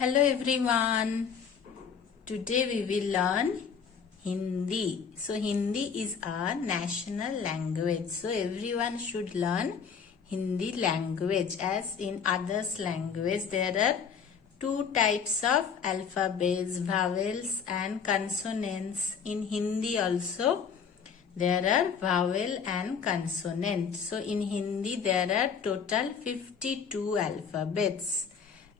Hello everyone. Today we will learn Hindi. So Hindi is our national language. So everyone should learn Hindi language. As in others language, there are two types of alphabets, vowels and consonants. In Hindi also there are vowel and consonant. So in Hindi there are total 52 alphabets.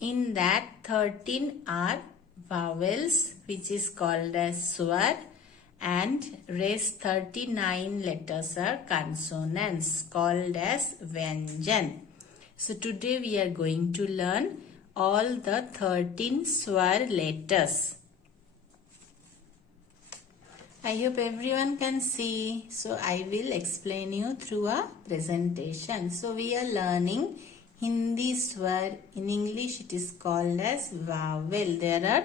In that 13 are vowels, which is called as swar, and rest 39 letters are consonants called as vyanjan. So today we are going to learn all the 13 swar letters. I hope everyone can see. So I will explain you through a presentation. So we are learning Hindi swar. In English it is called as vowel. There are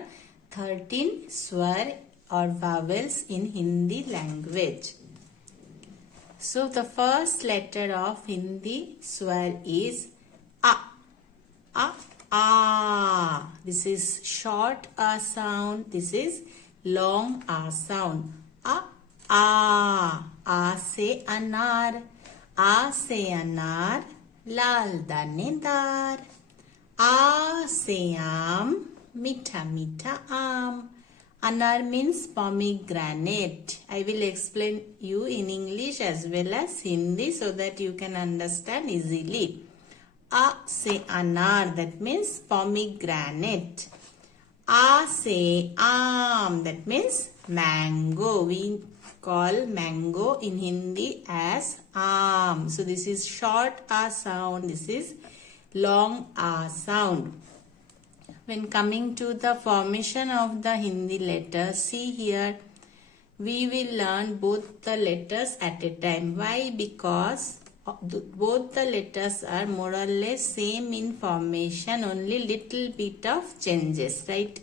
13 swar or vowels in Hindi language. So the first letter of Hindi swar is A. A. This is short A sound. This is long A sound. A. A से अनार. A से अनार लाल दानेदार. A से आम मीठा मीठा आम. Anar means pomegranate. I will explain you in English as well as Hindi so that you can understand easily. A से anar, that means pomegranate. A से आम, that means mango. We call mango in Hindi as aam. So this is short A sound. This is long A sound. When coming to the formation of the Hindi letters, see here, we will learn both the letters at a time. Why? Because both the letters are more or less same in formation, only little bit of changes, right?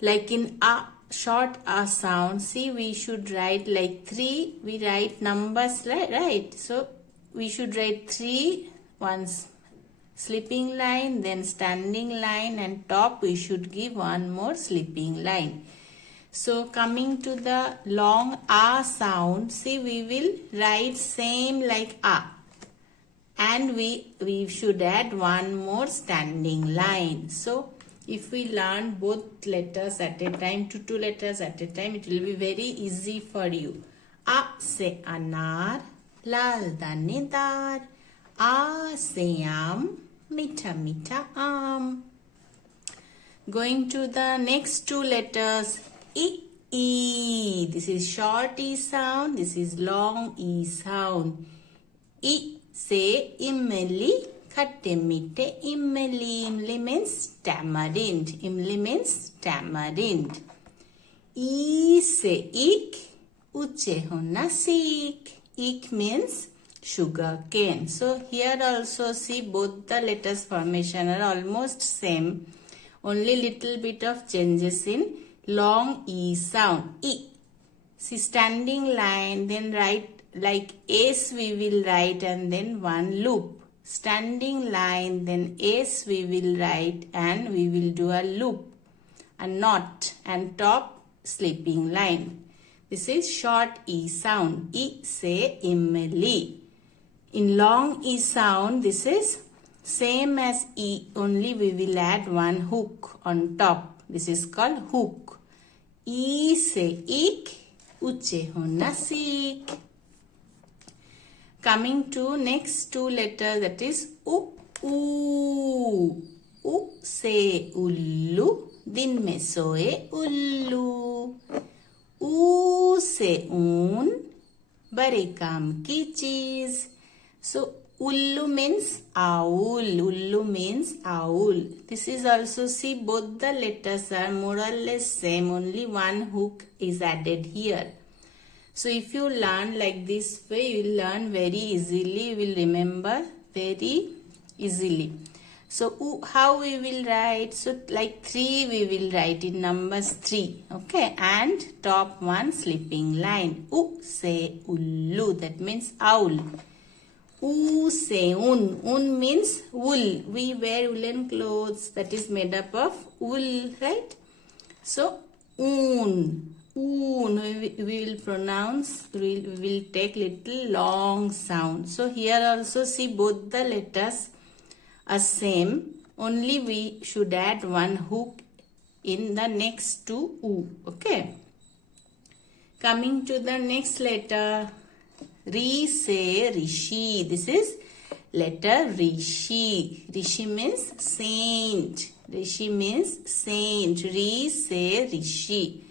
Like in A, short A sound, see, we should write like 3, we write numbers, right? So we should write 3 once sleeping line, then standing line, and top we should give one more sleeping line. So coming to the long A sound, see, we will write same like A, and we should add one more standing line. So if we learn both letters at a time, two letters at a time, it will be very easy for you. A से अनार लाल दानेदार. A से आम मीठा मीठा आम. Going to the next two letters, E. This is short E sound. This is long E sound. E से इमली खट्टे मीठे इमली. इमली means tamarind. इमली means tamarind. E से ईख ऊंचे होना सीख. Eek means sugar cane. So here also see both the letters formation are almost same. Only little bit of changes in long E sound. E. See, standing line, then write like S we will write and then one loop. Standing line, then S we will write and we will do a loop, a knot, and top sleeping line. This is short E sound. E से इमली. In long E sound, this is same as E, only we will add one hook on top. This is called hook. E से ईख ऊंचे होना सीख. Coming to next two letters, that is U. U से उल्लू दिन में सोए उल्लू. U से ऊन बड़े काम की चीज. So ullu means owl. Ullu means owl. This is also, see, both the letters are more or less same, only one hook is added here. So if you learn like this way, you will learn very easily, you will remember very easily. So how we will write? So like 3 we will write in numbers 3, okay, and top one sleeping line. U se ullu, that means owl. U se un. Un means wool. We wear woolen clothes that is made up of wool, right? So un. Un. We will pronounce. We will take little long sound. So here also see both the letters are same. Only we should add one hook in the next to U. Okay. Coming to the next letter. Ri se rishi. This is letter rishi. Rishi means saint. Rishi means saint. Ri se rishi.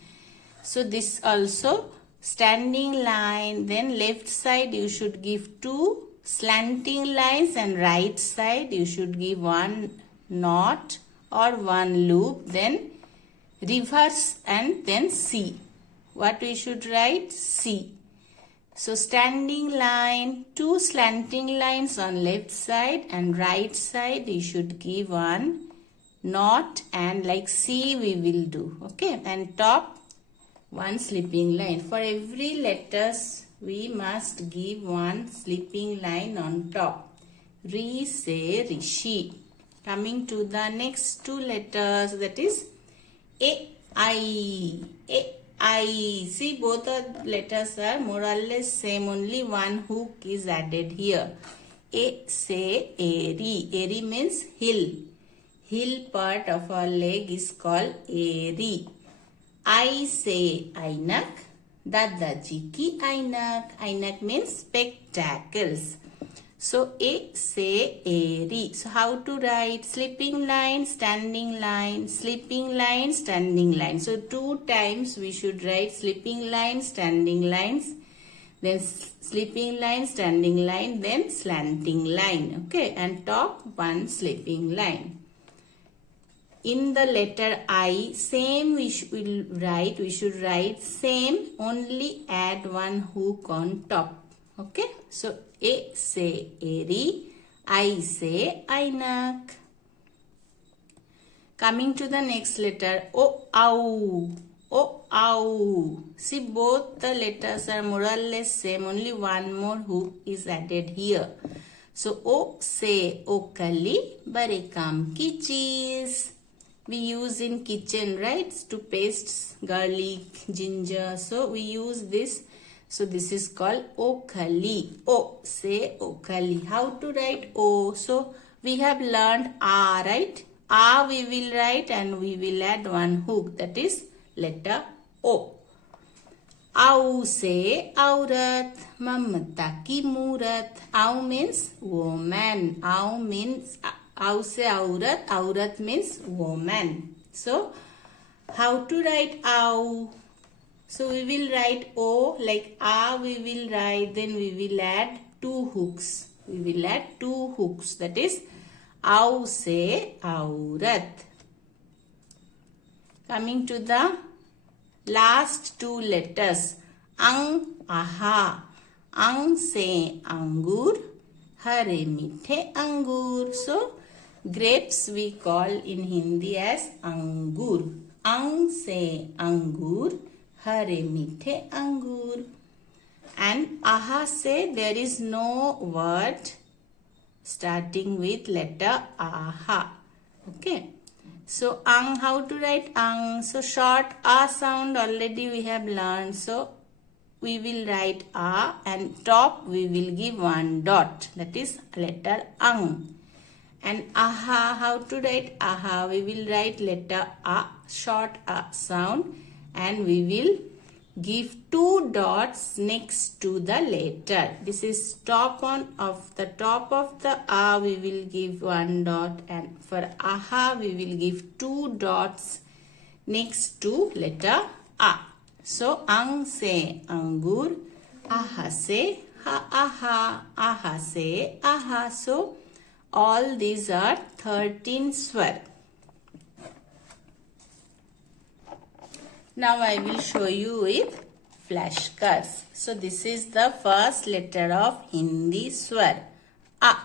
So this also standing line. Then left side you should give two slanting lines and right side you should give one knot or one loop. Then reverse and then C. What we should write? C. So standing line, two slanting lines on left side and right side you should give one knot and like C we will do. Okay, and top one slipping line. For every letters we must give one slipping line on top. Ri se rishi. Coming to the next two letters, that is A I. A I. See, both the letters are more or less same, only one hook is added here. A se eri. Eri means hill. Hill part of our leg is called eri. I say ainak. Dadaji ki ainak. Ainak means spectacles. So A se eri. So how to write? Slipping line, standing line, slipping line, standing line. So two times we should write slipping line, standing lines, then slipping line, standing line, then slanting line. Okay, and top one slipping line. In the letter I, same we should write same, only add one hook on top. Okay, so A se eri, I say ainak. Coming to the next letter, O au. O au. See, both the letters are more or less same, only one more hook is added here. So O se okali, barekam ki cheese. We use in kitchen, right? To paste garlic, ginger. So we use this. So this is called okali. O say okali. How to write O? So we have learned A, right? A we will write and we will add one hook. That is letter O. Au se aurat. Mamata ki murat. Au means woman. Au means Au se aurat. Aurat means woman. So how to write Au? So we will write O like A we will write, then we will add two hooks. We will add two hooks, that is Au se aurat. Coming to the last two letters, Ang aha. Ang se angur, hare mithe angur. So grapes we call in Hindi as angur. Ang se angur, hare mithe angur. And aha say there is no word starting with letter aha. Okay. So ang, how to write ang? So short a sound already we have learned. So we will write a and top we will give one dot. That is letter ang. And aha, how to write aha? We will write letter a, short a sound, and we will give two dots next to the letter. This is top of the a we will give one dot, and for aha we will give two dots next to letter a. So ang se angur, aha se ha aha, aha se aha. So all these are 13 swar. Now I will show you with flashcards. So this is the first letter of Hindi swar. A.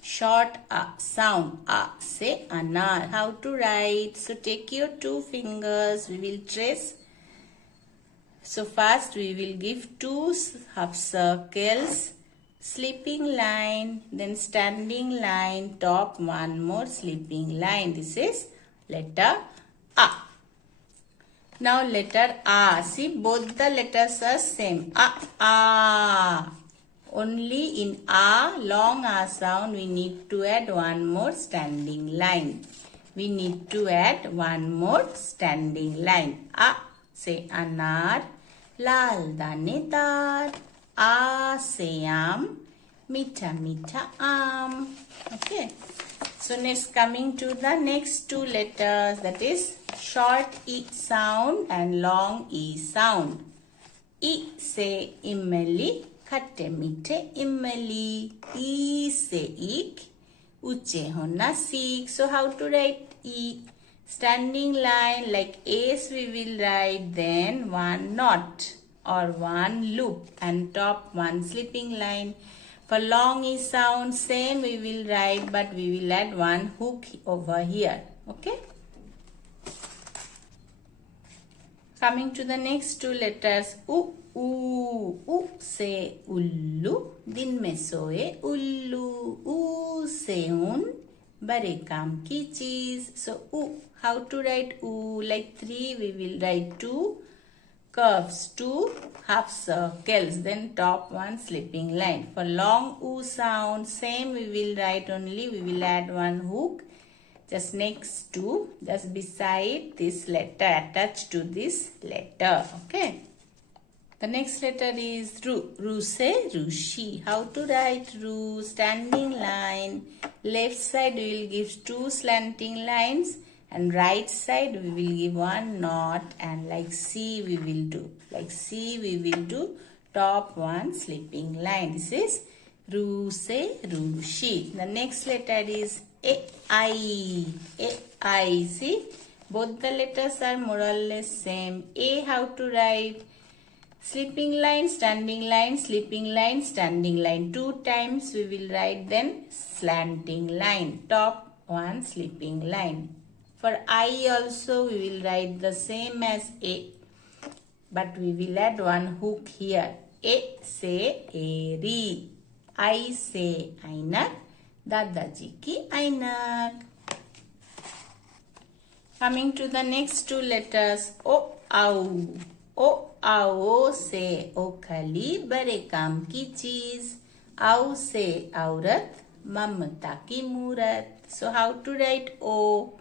Short A sound. A se anar. How to write? So take your two fingers. We will trace. So first we will give two half circles sleeping line, then standing line, top one more sleeping line. This is letter A. Now letter A. See, both the letters are same. A. Only in A, long A sound, we need to add one more standing line. We need to add one more standing line. A से अनार, लाल दानेदार. A से आम, मीठा मीठा आम. Okay. So next, coming to the next two letters, that is short E sound and long E sound. E से इमली, खट्टे मीठे इमली. E से ईख, ऊंचे होना सीख. So how to write E? Standing line like A's we will write, then one knot or one loop, and top one sleeping line. For long E sound, same we will write, but we will add one hook over here. Okay. Coming to the next two letters, U. U से उल्लू, दिन में सोए उल्लू. U से ऊन, बड़े काम की चीज. So U, how to write U? Like 3 we will write 2 curves, 2 half circles, then top one sleeping line. For long U sound, same we will write, only we will add one hook just next to, just beside this letter, attached to this letter. Okay. The next letter is Ru. Ru se Rushi. How to write Ru? Standing line. Left side we will give 2 slanting lines, and right side we will give one knot, and like C we will do. Like C we will do top one sleeping line. This is Ru se Rushi. The next letter is A I. A I. See, both the letters are more or less same. A, how to write? Sleeping line, standing line, sleeping line, standing line. 2 times we will write, then slanting line. Top one sleeping line. For I also we will write the same as A, but we will add one hook here. A से एरी. I से ऐनक, दादाजी की ऐनक. Coming to the next two letters, O आओ. O आओ से ओखली, बड़े काम की चीज. आओ से औरत, ममता की मूरत. So how to write O?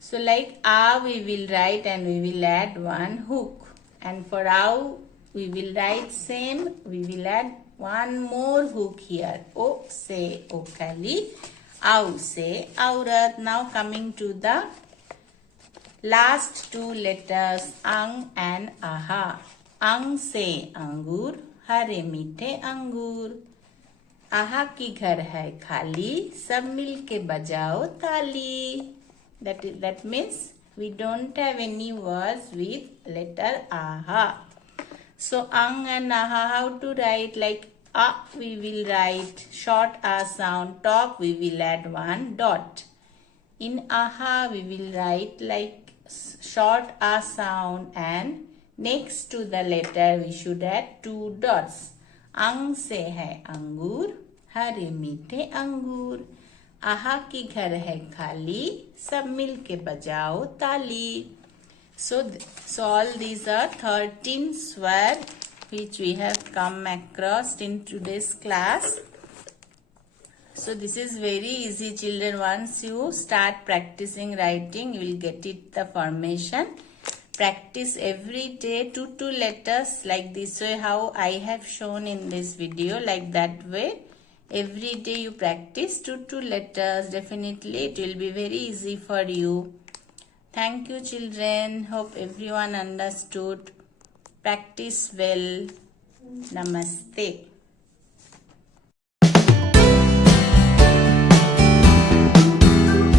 So like A we will write, and we will add one hook. And for आओ we will write same, we will add one more hook here. O से ओखली, आओ से औरत. Now coming to the last two letters, ang and aha. Ang से अंगूर, हरे मीठे अंगूर. आहा की घर है खाली, सब मिल के बजाओ ताली. That means we don't have any words with letter aha. So ang and aha, how to write? Like A we will write short A sound, top we will add one dot. In aha we will write like short A sound, and next to the letter we should add 2 dots. अंग से है अंगूर, हरे मीठे अंगूर. आहा की घर है खाली, सब मिल के बजाओ ताली. So all these are 13 swear which we have come across in today's class. So this is very easy, children. Once you start practicing writing, you will get it the formation. Practice every day 2 letters like this way, how I have shown in this video, like that way. Every day you practice 2 letters. Definitely it will be very easy for you. Thank you, children. Hope everyone understood. Practice well. Namaste.